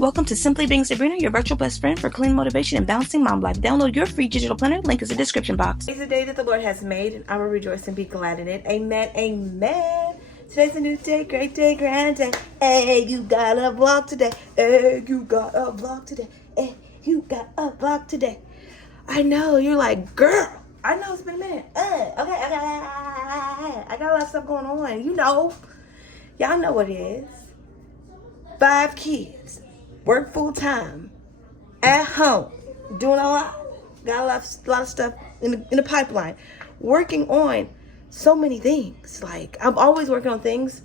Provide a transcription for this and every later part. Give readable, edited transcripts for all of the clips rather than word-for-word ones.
Welcome to Simply Being Sabrina, your virtual best friend for clean motivation and balancing mom life. Download your free digital planner. Link is in the description box. Today's the day that the Lord has made, and I will rejoice and be glad in it. Amen, amen. Today's a new day, great day, grand day. Hey, you got a vlog today. Hey, you got a vlog today. Hey, you got a vlog today. I know, you're like, girl, I know it's been a minute. Okay, I got a lot of stuff going on. You know, y'all know what it is. 5 kids, work full time, at home, doing a lot. Got a lot of stuff in the pipeline. Working on so many things. Like, I'm always working on things.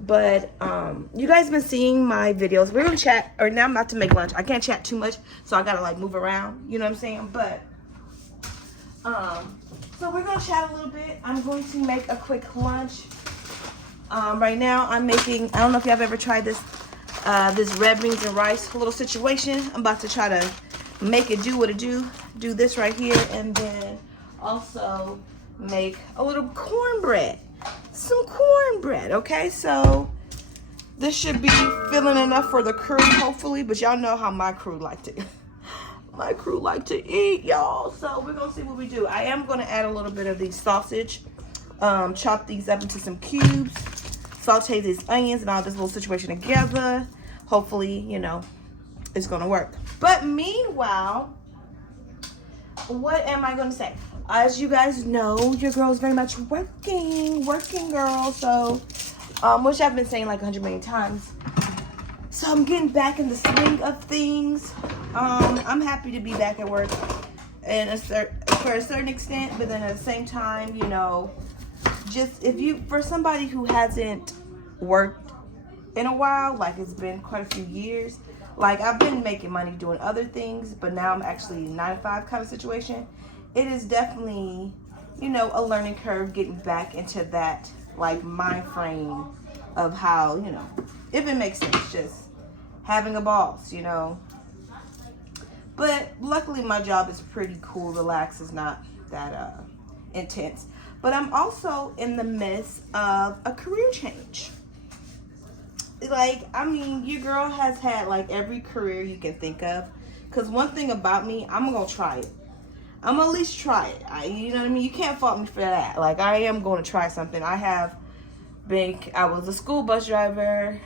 But you guys have been seeing my videos. We're gonna chat, or now I'm about to make lunch. I can't chat too much, so I gotta like move around. You know what I'm saying? But so we're gonna chat a little bit. I'm going to make a quick lunch. Right now I'm making, I don't know if y'all have ever tried this red beans and rice little situation. I'm about to try to make it do what it do this right here, and then also make a little cornbread, some cornbread. Okay, so this should be filling enough for the crew, hopefully, but y'all know how my crew like to eat, y'all. So we're gonna see what we do. I am gonna add a little bit of the sausage, chop these up into some cubes, saute these onions and all this little situation together. Hopefully, you know, it's gonna work. But meanwhile, what am I gonna say? As you guys know, your girl is very much working girl. So, which I've been saying like 100 million times. So I'm getting back in the swing of things. I'm happy to be back at work, and for a certain extent, but then at the same time, you know, just for somebody who hasn't worked in a while, like it's been quite a few years, like I've been making money doing other things, but now I'm actually 9 to 5 kind of situation. It is definitely, you know, a learning curve getting back into that like mind frame of how, you know, if it makes sense, just having a boss, you know. But luckily my job is pretty cool, relaxed, it's not that intense. But I'm also in the midst of a career change. Like, I mean, your girl has had like every career you can think of. Because one thing about me, I'm going to try it. I'm going to at least try it. You know what I mean? You can't fault me for that. Like, I am going to try something. I was a school bus driver.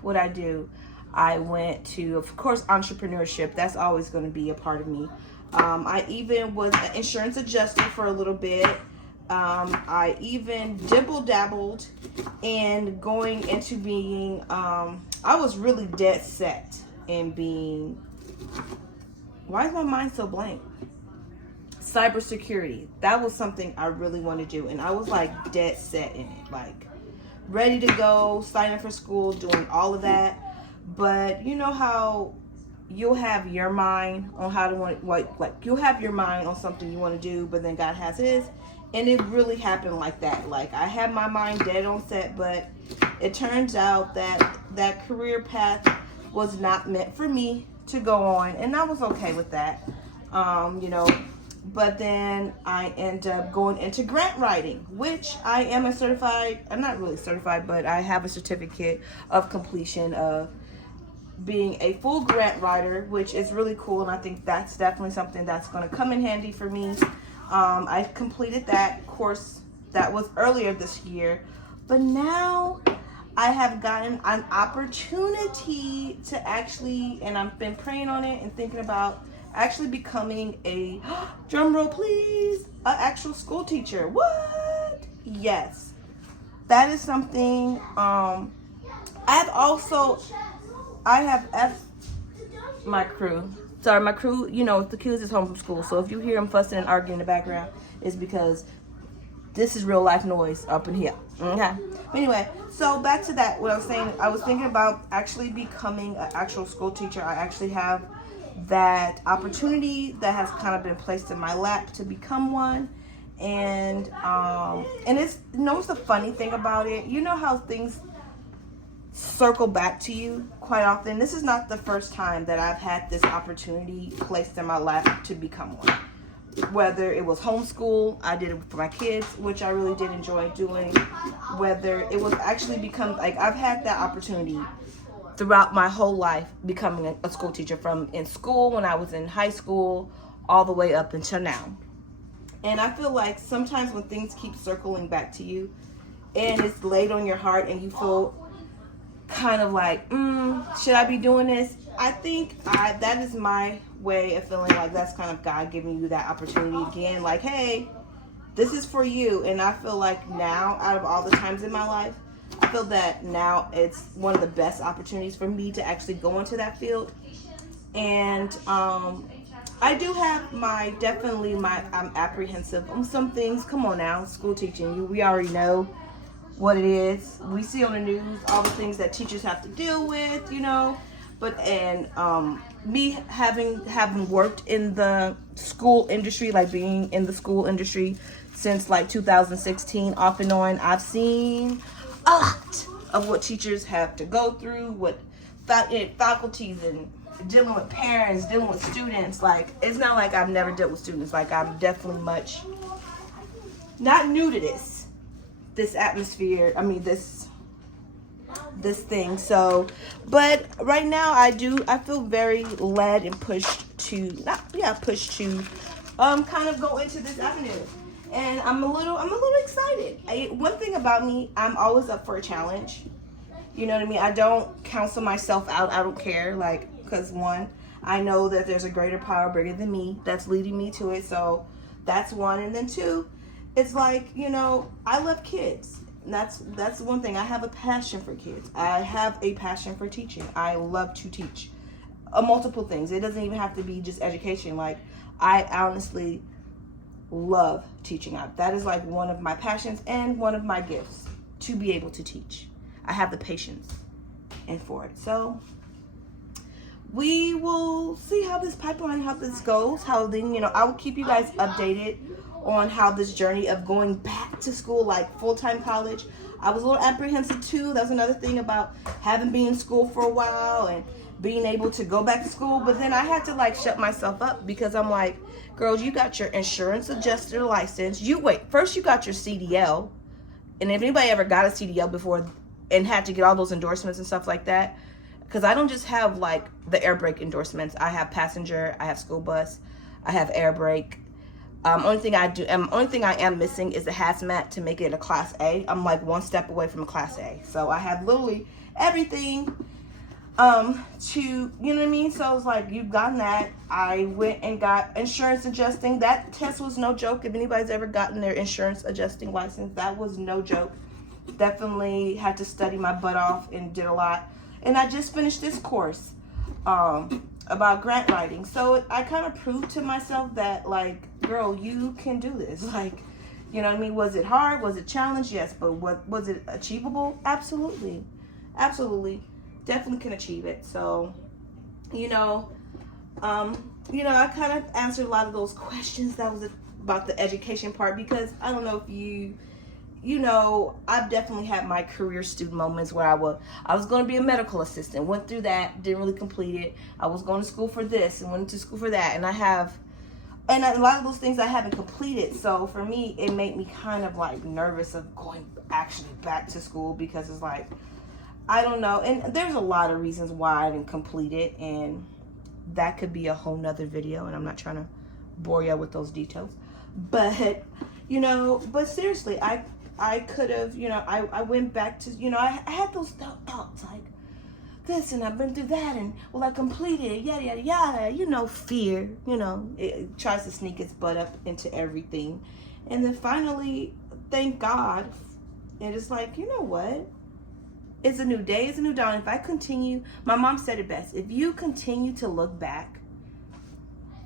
What I do? I went to, of course, entrepreneurship. That's always going to be a part of me. I even was an insurance adjuster for a little bit. I even dabbled in going into being, I was really dead set in being, why is my mind so blank? Cybersecurity. That was something I really wanted to do, and I was like dead set in it, like ready to go, signing for school, doing all of that. But you know how you'll have your mind on how to want, like you'll have your mind on something you want to do, but then God has his. And it really happened like that. Like, I had my mind dead on set, but it turns out that that career path was not meant for me to go on, and I was okay with that. You know, but then I end up going into grant writing, which I am I'm not really certified, but I have a certificate of completion of being a full grant writer, which is really cool, and I think that's definitely something that's going to come in handy for me. I completed that course. That was earlier this year, but now I have gotten an opportunity to actually, and I've been praying on it and thinking about actually becoming a, drum roll please, an actual school teacher. What? Yes, that is something. I have my crew. Sorry, my crew, you know, the kids is home from school. So if you hear them fussing and arguing in the background, it's because this is real life noise up in here. Okay. Anyway, so back to that, what I was saying, I was thinking about actually becoming an actual school teacher. I actually have that opportunity that has kind of been placed in my lap to become one. And it's, you know what's the funny thing about it? You know how things circle back to you quite often. This is not the first time that I've had this opportunity placed in my lap to become one. Whether it was homeschool, I did it for my kids, which I really did enjoy doing. Whether it was actually become, like, I've had that opportunity throughout my whole life becoming a school teacher, from in school when I was in high school all the way up until now. And I feel like sometimes when things keep circling back to you and it's laid on your heart and you feel kind of like, should I be doing this? I think that is my way of feeling like that's kind of God giving you that opportunity again. Like, hey, this is for you. And I feel like now, out of all the times in my life, I feel that now it's one of the best opportunities for me to actually go into that field. And I do have I'm apprehensive on some things. Come on now, school teaching, we already know what it is. We see on the news all the things that teachers have to deal with, But me having worked in the school industry, like being in the school industry since like 2016, off and on, I've seen a lot of what teachers have to go through, what faculties, and dealing with parents, dealing with students. Like, it's not like I've never dealt with students. Like, I'm definitely much not new to this atmosphere. I mean, this thing. So, but right now I feel very led and pushed to kind of go into this avenue. And I'm a little excited. One thing about me, I'm always up for a challenge. You know what I mean? I don't counsel myself out. I don't care, because one, I know that there's a greater power bigger than me that's leading me to it. So that's one. And then two, it's like, I love kids. And that's one thing. I have a passion for kids. I have a passion for teaching. I love to teach multiple things. It doesn't even have to be just education. Like, I honestly love teaching. That is like one of my passions and one of my gifts, to be able to teach. I have the patience and for it. So we will see how this goes. How then, I will keep you guys updated on how this journey of going back to school, like full-time college. I was a little apprehensive too. That's another thing about having been in school for a while and being able to go back to school. But then I had to shut myself up, because I'm like, girls, you got your insurance adjuster license. First you got your CDL. And if anybody ever got a CDL before and had to get all those endorsements and stuff like that, because I don't just have the air brake endorsements. I have passenger, I have school bus, I have air brake. Only thing I am missing is a hazmat to make it a class A. I'm like one step away from a class A. So I have literally everything to, you know what I mean? So I was like, you've gotten that. I went and got insurance adjusting. That test was no joke. If anybody's ever gotten their insurance adjusting license, that was no joke. Definitely had to study my butt off and did a lot. And I just finished this course about grant writing. So I kind of proved to myself that, girl, you can do this. You know what I mean? Was it hard? Was it challenged? Yes. But was it achievable? Absolutely. Absolutely. Definitely can achieve it. So, I kind of answered a lot of those questions that was about the education part, because I don't know if I've definitely had my career student moments where I was going to be a medical assistant, went through that, didn't really complete it. I was going to school for this and went to school for that. And a lot of those things I haven't completed. So for me, it made me kind of nervous of going actually back to school, because it's I don't know. And there's a lot of reasons why I didn't complete it. And that could be a whole nother video. And I'm not trying to bore you with those details. But, but seriously, I could have, I went back to, I had those thoughts this, and I've been through that, and I completed it, yada, yada, yada, fear, it tries to sneak its butt up into everything. And then finally, thank God, and it's you know what? It's a new day, it's a new dawn. If I continue, my mom said it best, if you continue to look back,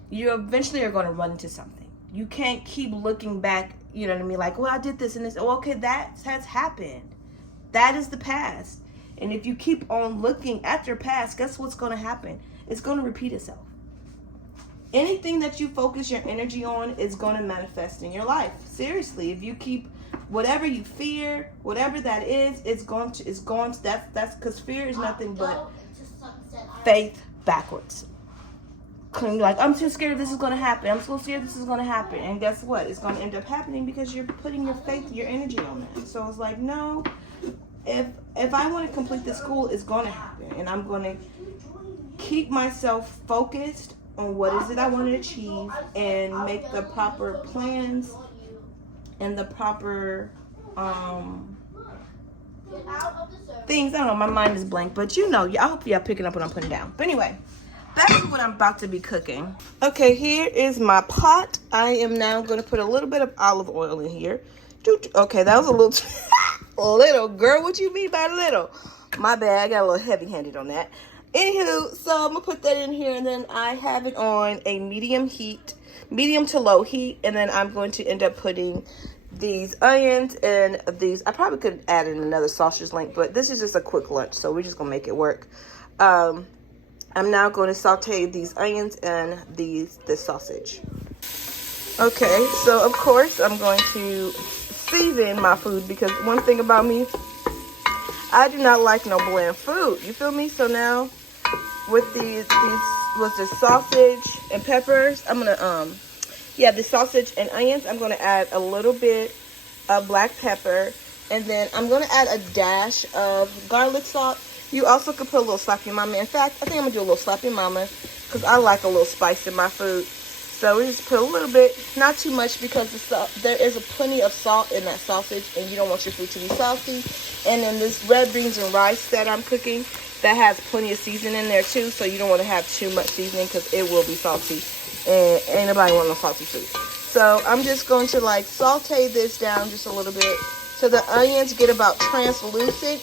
you eventually are going to run into something. You can't keep looking back, you know what I mean? Well, I did this and this. Oh, okay, that has happened. That is the past. And if you keep on looking at your past, guess what's going to happen? It's going to repeat itself. Anything that you focus your energy on is going to manifest in your life. Seriously, if you keep whatever you fear, whatever that is, that's because fear is nothing but faith backwards. I'm too scared this is going to happen. I'm so scared this is going to happen. And guess what? It's going to end up happening because you're putting your faith, your energy on that. So it's no, if I want to complete this school, it's going to happen, and I'm going to keep myself focused on what is it I want to achieve and make the proper plans and the proper things. I don't know, my mind is blank, but you know, I hope y'all picking up what I'm putting down. But anyway, back to what I'm about to be cooking. Okay, here is my pot. I am now going to put a little bit of olive oil in here. Okay, that was a little little. Girl, what you mean by little? My bad, I got a little heavy-handed on that. Anywho, so I'm going to put that in here, and then I have it on a medium to low heat, and then I'm going to end up putting these onions and these. I probably could add in another sausage link, but this is just a quick lunch, so we're just going to make it work. I'm now going to saute these onions and this sausage. Okay, so of course I'm going to season my food, because one thing about me, I do not like no bland food. You feel me? So now with these was the sausage and peppers, I'm gonna the sausage and onions, I'm gonna add a little bit of black pepper, and then I'm gonna add a dash of garlic salt. You also could put a little slappy mama. In fact, I think I'm gonna do a little slappy mama because I like a little spice in my food. So we just put a little bit, not too much, because there is plenty of salt in that sausage, and you don't want your food to be salty. And then this red beans and rice that I'm cooking, that has plenty of seasoning in there too, so you don't want to have too much seasoning because it will be salty, and ain't nobody want no salty food. So I'm just going to like saute this down just a little bit so the onions get about translucent.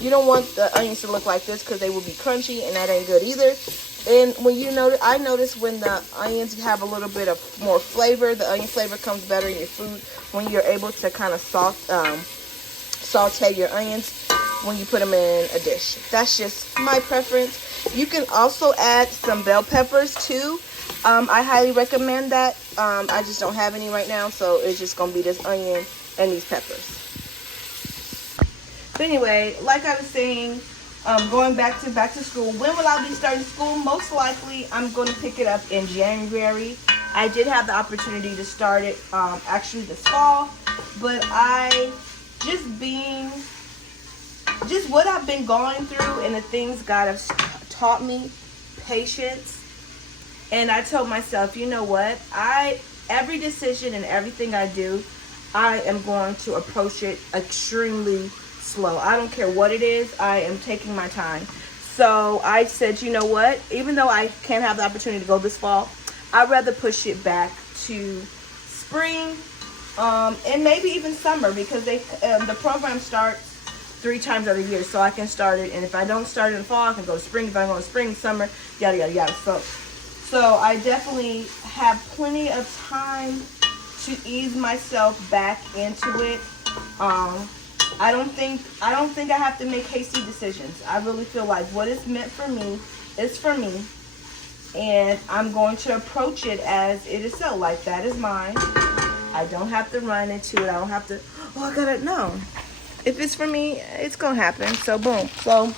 You don't want the onions to look like this because they will be crunchy, and that ain't good either. And when you notice, I notice when the onions have a little bit of more flavor, the onion flavor comes better in your food when you're able to kind of saute your onions when you put them in a dish. That's just my preference. You can also add some bell peppers too. I highly recommend that. I just don't have any right now, so it's just gonna be this onion and these peppers. But anyway, like I was saying, going back to school. When will I be starting school? Most likely, I'm going to pick it up in January. I did have the opportunity to start it actually this fall, but just what I've been going through and the things God has taught me, patience. And I told myself, you know what? Every decision and everything I do, I am going to approach it extremely slow. I don't care what it is. I am taking my time. So I said, you know what? Even though I can't have the opportunity to go this fall, I'd rather push it back to spring and maybe even summer, because the program starts 3 times out of the year, so I can start it. And if I don't start it in the fall, I can go to spring. If I go to spring, summer, yada yada yada. So I definitely have plenty of time to ease myself back into it. I don't think I have to make hasty decisions. I really feel like what is meant for me is for me, and I'm going to approach it as it is so. Like, that is mine. I don't have to run into it. I don't have to, I gotta know. If it's for me, it's gonna happen. So boom. So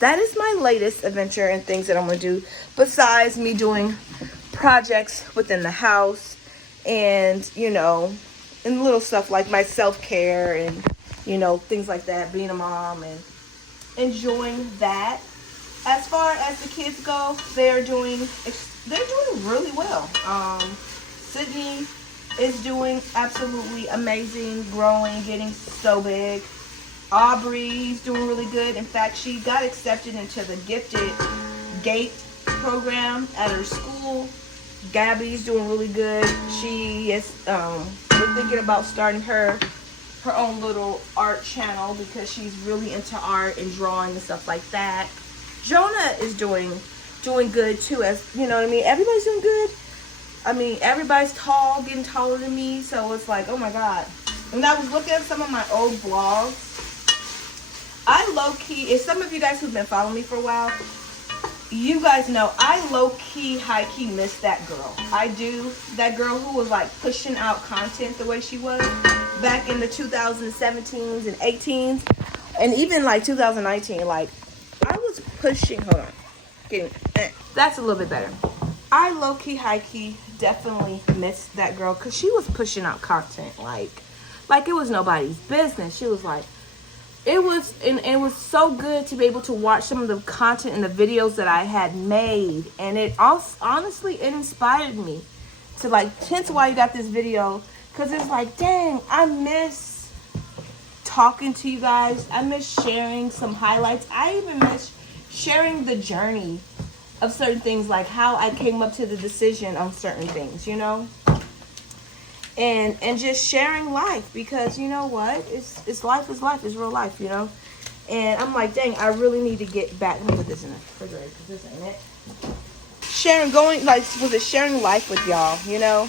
that is my latest adventure and things that I'm gonna do, besides me doing projects within the house and, and little stuff like my self-care and, things like that, being a mom and enjoying that. As far as the kids go, they're doing really well. Sydney is doing absolutely amazing, growing, getting so big. Aubrey's doing really good. In fact, she got accepted into the Gifted Gate program at her school. Gabby's doing really good. She is we're thinking about starting her own little art channel because she's really into art and drawing and stuff like that. Jonah is doing good too, as you know what I mean. Everybody's doing good. I mean, everybody's tall, getting taller than me, so it's like, oh my God. And I was looking at some of my old vlogs. I low-key, if some of you guys who've been following me for a while, you guys know I low-key, high-key miss that girl. I do. That girl who was like pushing out content the way she was back in the 2017s and 18s, and even like 2019. Like, I was pushing. Hold on, that's a little bit better. I low-key, high-key definitely miss that girl because she was pushing out content like it was nobody's business. She was like it was so good to be able to watch some of the content and the videos that I had made, and it also honestly it inspired me to like, hence why you got this video, because it's like, dang, I miss talking to you guys. I miss sharing some highlights. I even miss sharing the journey of certain things, like how I came up to the decision on certain things, you know, and just sharing life, because you know what, it's life is life, it's real life, you know. And I'm like, dang, I really need to get back. Let me put this in the refrigerator because this ain't it. Sharing life with y'all, you know.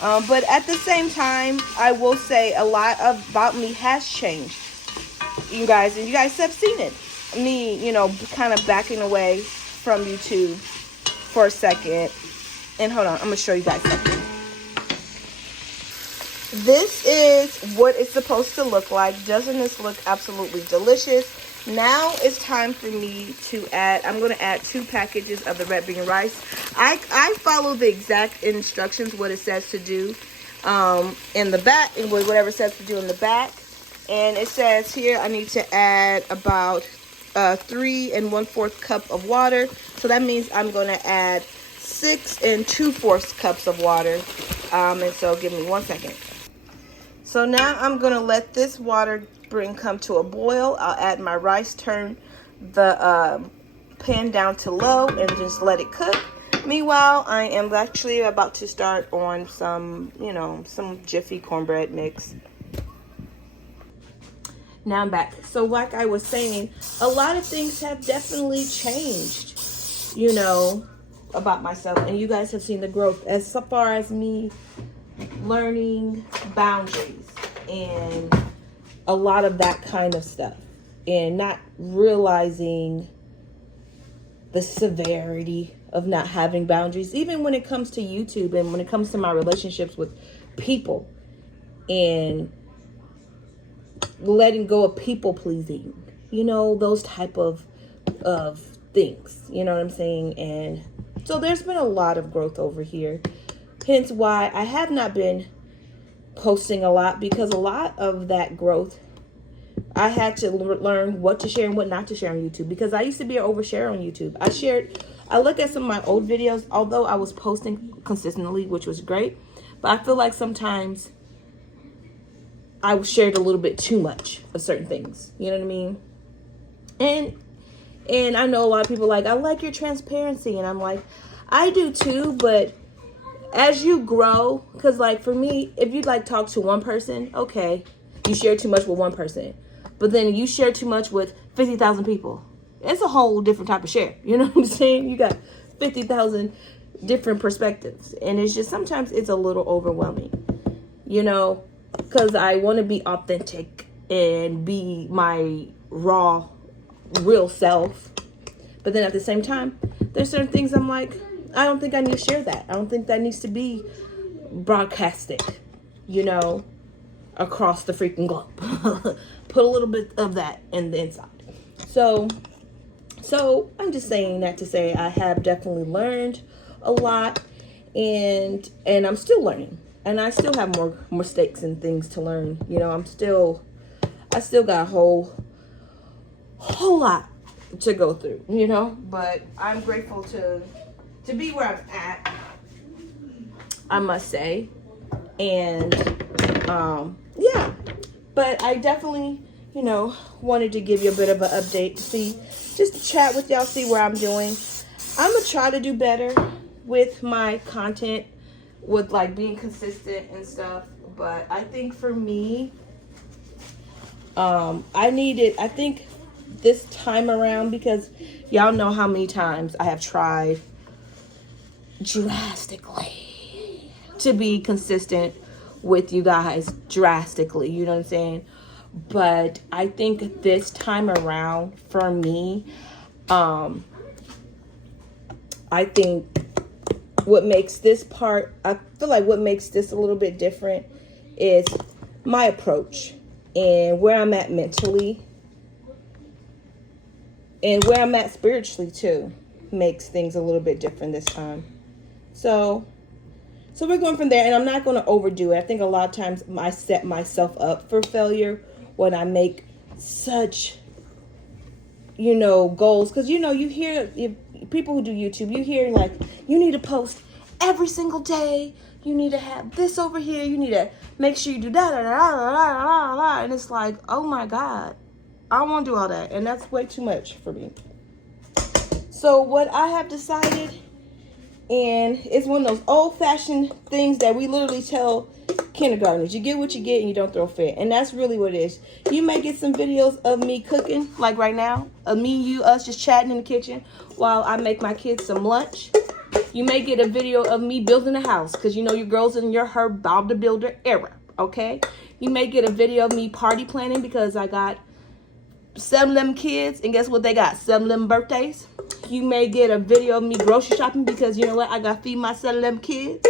But at the same time, I will say a lot about me has changed, you guys, and you guys have seen it. Me, you know, kind of backing away from YouTube for a second. And hold on, I'm gonna show you guys something. This is what it's supposed to look like. Doesn't this look absolutely delicious? Now it's time for me to add, I'm going to add 2 packages of the red bean rice. I follow the exact instructions, what it says to do in the back, and whatever it says to do in the back. And it says here I need to add about 3 1/4 cup of water. So that means I'm going to add 6 2/4 cups of water. And so give me 1 second. So now I'm going to let this water come to a boil. I'll add my rice, turn the pan down to low, and just let it cook. Meanwhile, I am actually about to start on some, you know, some Jiffy cornbread mix. Now I'm back. So like I was saying, a lot of things have definitely changed, you know, about myself. And you guys have seen the growth as far as me learning boundaries and a lot of that kind of stuff, and not realizing the severity of not having boundaries, even when it comes to YouTube and when it comes to my relationships with people, and letting go of people pleasing, you know, those type of things, you know what I'm saying? And so there's been a lot of growth over here, hence why I have not been posting a lot, because a lot of that growth I had to learn what to share and what not to share on YouTube, because I used to be an overshare on YouTube. I look at some of my old videos, although I was posting consistently, which was great, but I feel like sometimes I shared a little bit too much of certain things, you know what I mean? And I know a lot of people like, I like your transparency, and I'm like, I do too, but as you grow, because like for me, if you like talk to one person, okay, you share too much with one person, but then you share too much with 50,000 people. It's a whole different type of share. You know what I'm saying? You got 50,000 different perspectives, and it's just, sometimes it's a little overwhelming, you know, because I want to be authentic and be my raw, real self. But then at the same time, there's certain things I'm like, I don't think I need to share that. I don't think that needs to be broadcasted, you know, across the freaking globe. Put a little bit of that in the inside. So I'm just saying that to say I have definitely learned a lot, and I'm still learning, and I still have more mistakes and things to learn. You know, I still got a whole lot to go through, you know, but I'm grateful to be where I'm at, I must say. And yeah, but I definitely, you know, wanted to give you a bit of an update to see, just to chat with y'all, see where I'm doing. I'm gonna try to do better with my content, with like being consistent and stuff. But I think for me, I think this time around, because y'all know how many times I have tried drastically to be consistent with you guys, drastically, you know what I'm saying? But I think this time around for me, I think what makes this part, I feel like what makes this a little bit different is my approach and where I'm at mentally and where I'm at spiritually too makes things a little bit different this time. So we're going from there, and I'm not going to overdo it. I think a lot of times I set myself up for failure when I make such, you know, goals. Because, you know, you hear people who do YouTube, you hear like, you need to post every single day. You need to have this over here. You need to make sure you do that. And it's like, oh my God, I don't want to do all that. And that's way too much for me. So what I have decided, and it's one of those old-fashioned things that we literally tell kindergartners, you get what you get and you don't throw a fit. And that's really what it is. You may get some videos of me cooking, like right now, of me, you, us just chatting in the kitchen while I make my kids some lunch. You may get a video of me building a house, because you know your girls in her Bob the Builder era, okay? You may get a video of me party planning, because I got 7 of them kids, and guess what they got? 7 of them birthdays. You may get a video of me grocery shopping, because you know what? I got to feed my 7 of them kids.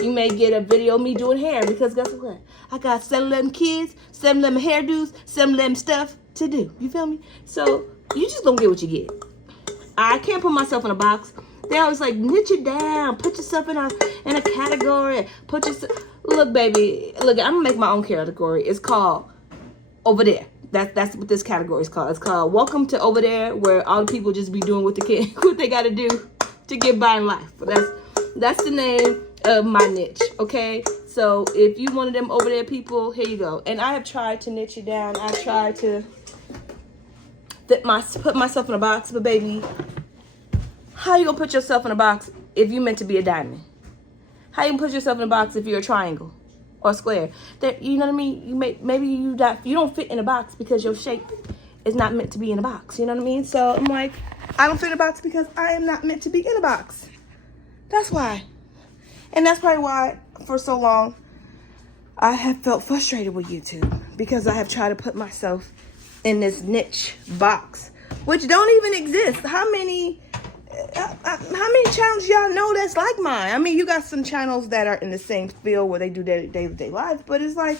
You may get a video of me doing hair, because guess what? I got 7 of them kids, 7 of them hairdos, 7 of them stuff to do. You feel me? So you just gonna get what you get. I can't put myself in a box. They always like, niche it down, put yourself in a category, look, baby, look, I'm gonna make my own category. It's called over there. That's what this category is called. It's called Welcome to Over There, where all the people just be doing what they gotta do to get by in life. But that's the name of my niche, okay? So if you one of them over there people, here you go. And I have tried to niche it down. I've tried to put myself in a box, but baby, how you gonna put yourself in a box if you meant to be a diamond? How you gonna put yourself in a box if you're a triangle or a square? You know what I mean? Maybe you don't fit in a box because your shape is not meant to be in a box. You know what I mean? So I'm like, I don't fit in a box because I am not meant to be in a box. That's why. And that's probably why for so long I have felt frustrated with YouTube, because I have tried to put myself in this niche box, which don't even exist. How many channels y'all know that's like mine? I mean, you got some channels that are in the same field where they do their day-to-day life, but it's like,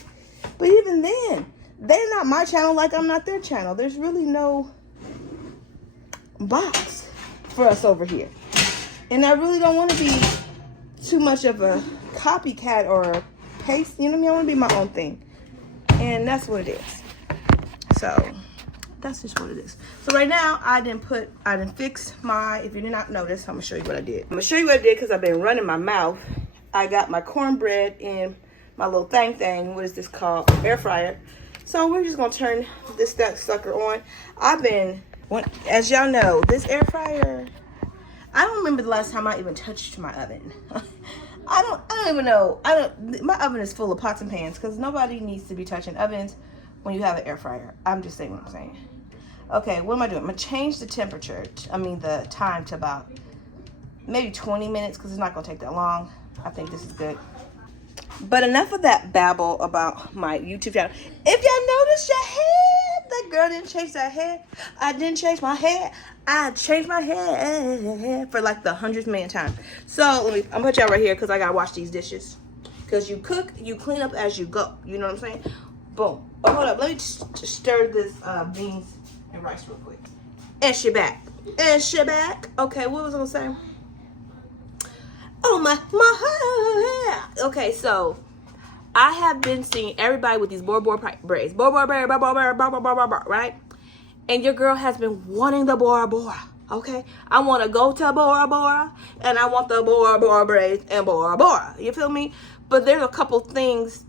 but even then, they're not my channel like I'm not their channel. There's really no box for us over here. And I really don't want to be too much of a copycat or a paste, you know what I mean? I want to be my own thing. And that's what it is. So that's just what it is. So right now, I didn't fix my, if you did not notice, I'm going to show you what I did. I'm going to show you what I did because I've been running my mouth. I got my cornbread in my little thing. What is this called? Air fryer. So we're just going to turn this sucker on. As y'all know, this air fryer, I don't remember the last time I even touched my oven. I don't even know. My oven is full of pots and pans because nobody needs to be touching ovens when you have an air fryer. I'm just saying what I'm saying. Okay, what am I doing? I'm going to change the temperature, the time to about maybe 20 minutes because it's not going to take that long. I think this is good. But enough of that babble about my YouTube channel. If y'all noticed your hair, that girl didn't change that hair. I didn't change my hair. I changed my hair for like the 100th million time. So I'm going to put y'all right here because I got to wash these dishes. Because you cook, you clean up as you go. You know what I'm saying? Boom. Oh, hold up. Let me just stir this beans and rice real quick. And she back. Okay, what was I going to say? Oh, my hair. Okay, so I have been seeing everybody with these Bora Bora braids. Bora Bora, right? And your girl has been wanting the Bora Bora, okay? I want to go to Bora Bora, and I want the Bora Bora braids and Bora Bora. You feel me? But there's a couple things,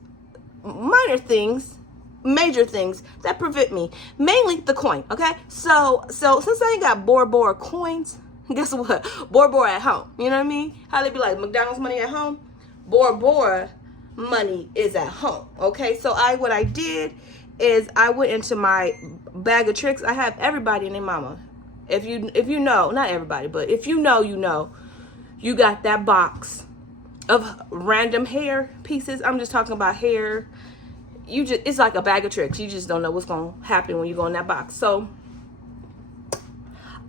minor things, major things that prevent me. Mainly the coin, okay? So since I ain't got Bora Bora coins, guess what? Bora Bora at home. You know what I mean? How they be like, McDonald's money at home? Bora Bora money is at home. Okay, so what I did is I went into my bag of tricks. I have everybody and their mama. If you know, not everybody, but if you know, you got that box of random hair pieces. I'm just talking about hair. It's like a bag of tricks. You just don't know what's gonna happen when you go in that box. So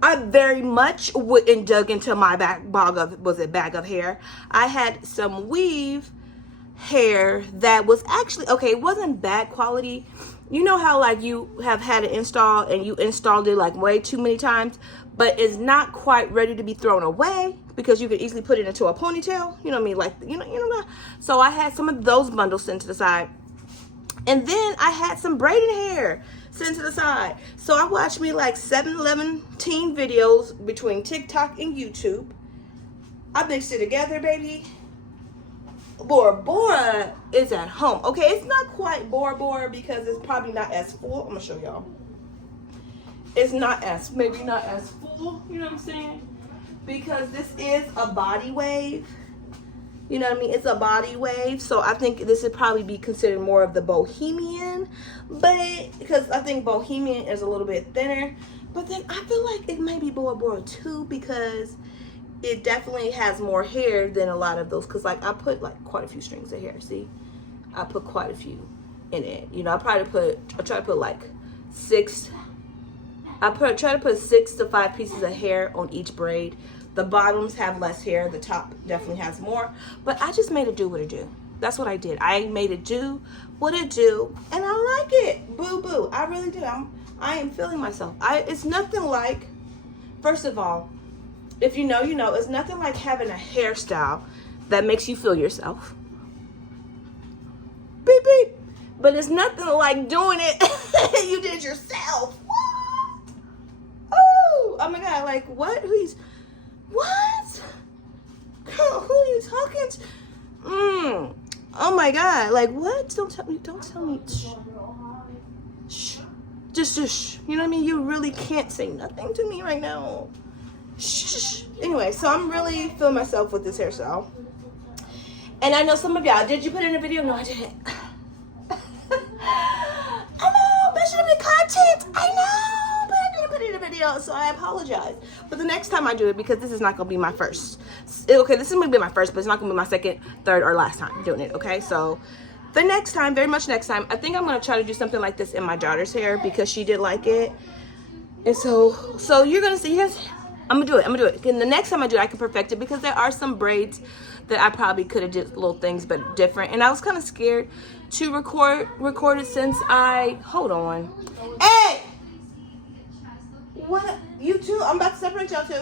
I very much went and dug into my bag of hair. I had some weave hair that was actually, okay, it wasn't bad quality. You know how like you have had it installed and you installed it like way too many times, but it's not quite ready to be thrown away because you can easily put it into a ponytail. You know what I mean? Like, you know. So I had some of those bundles sent to the side. And then I had some braided hair. Sitting to the side. So I watched me like 7-11 teen videos between TikTok and YouTube. I mixed it together, baby. Bora Bora is at home. Okay, it's not quite Bora Bora because it's probably not as full. I'm gonna show y'all. It's not as, maybe not as full, you know what I'm saying? Because this is a body wave. You know what I mean? It's a body wave. So I think this would probably be considered more of the bohemian. But, because I think bohemian is a little bit thinner. But then I feel like it may be Bora Bora too, because it definitely has more hair than a lot of those. Because like I put like quite a few strings of hair. See? I put quite a few in it. You know, I try to put like try to put 6 to 5 pieces of hair on each braid. The bottoms have less hair. The top definitely has more. But I just made it do what it do. That's what I did. I made it do what it do. And I like it. Boo boo. I really do. I am feeling myself. It's nothing like, first of all, if you know, you know, it's nothing like having a hairstyle that makes you feel yourself. Beep beep. But it's nothing like doing it you did yourself. What? Oh my God. Like what? What? Girl, who are you talking to? Oh my God. Like what? Don't tell me. Shh. Just shh. You know what I mean? You really can't say nothing to me right now. Shh. Anyway, so I'm really feeling myself with this hairstyle. And I know some of y'all, did you put it in a video? No, I didn't. I know, that should have been content. I know, but I didn't put it in a video, so I apologize. But the next time I do it, because this is not going to be my first. Okay, this is going to be my first, but it's not going to be my second, third, or last time doing it, okay? So the next time, very much next time, I think I'm going to try to do something like this in my daughter's hair because she did like it. And so you're going to see, yes, I'm going to do it. And the next time I do it, I can perfect it because there are some braids that I probably could have did little things but different. And I was kind of scared to record it since hold on. Hey! What? You two? I'm about to separate y'all two.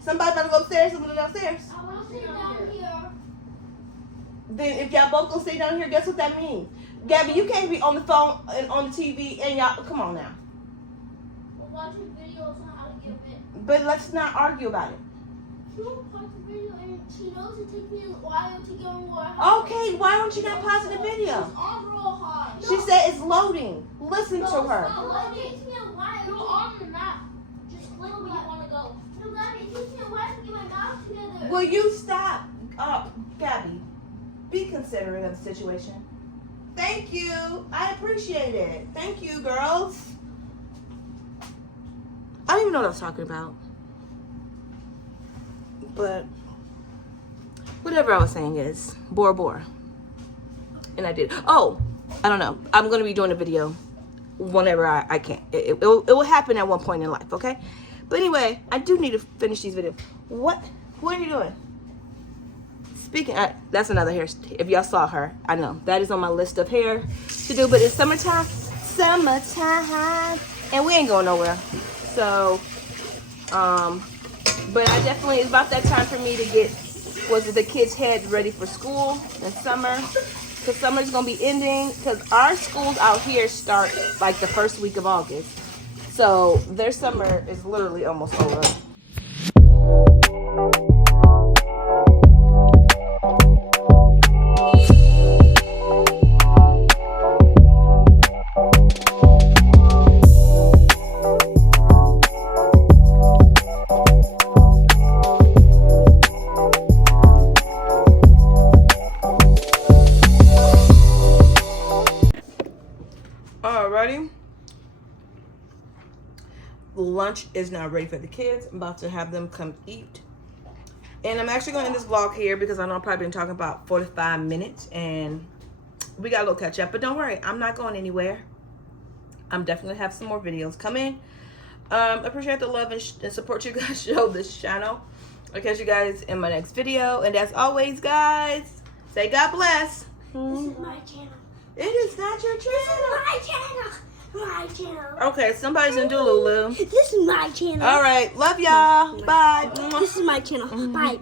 Somebody about to go upstairs, somebody downstairs. I want to sit down here. Then if y'all both gonna stay down here, guess what that means? Gabby, you can't be on the phone and on the TV and y'all, come on now. We're watching videos on how to get fit. But let's not argue about it. She won't pause the video and she knows it takes me a while to get more high. Okay, why don't you not pause the video? She's on real high. She said it's loading. Listen to her. It's not loading. It takes me a while. You're on the map. Just click where you want to go. No, Gabby, it takes me a while to get my mouth together. Will you stop? Gabby, be considerate of the situation. Thank you. I appreciate it. Thank you, girls. I don't even know what I was talking about. But whatever I was saying is Bora Bora. And I did. Oh, I don't know. I'm going to be doing a video whenever I can. It will happen at one point in life, okay? But anyway, I do need to finish these videos. What are you doing? Speaking, that's another hair. If y'all saw her, I know. That is on my list of hair to do. But it's summertime. And we ain't going nowhere. So, but I definitely, it's about that time for me to get, the kids' heads ready for school in summer. Because summer's going to be ending. Because our schools out here start like the first week of August. So their summer is literally almost over. Alrighty. Lunch is now ready for the kids. I'm about to have them come eat. And I'm actually going to end this vlog here because I know I've probably been talking about 45 minutes and we got a little catch up. But don't worry, I'm not going anywhere. I'm definitely going to have some more videos coming. Appreciate the love and support you guys show this channel. I'll catch you guys in my next video. And as always, guys, say God bless. This is my channel. It is not your channel. My channel. My channel. Okay, somebody's in Dululu. This is my channel. All right, love y'all. Bye. This is my channel. Bye.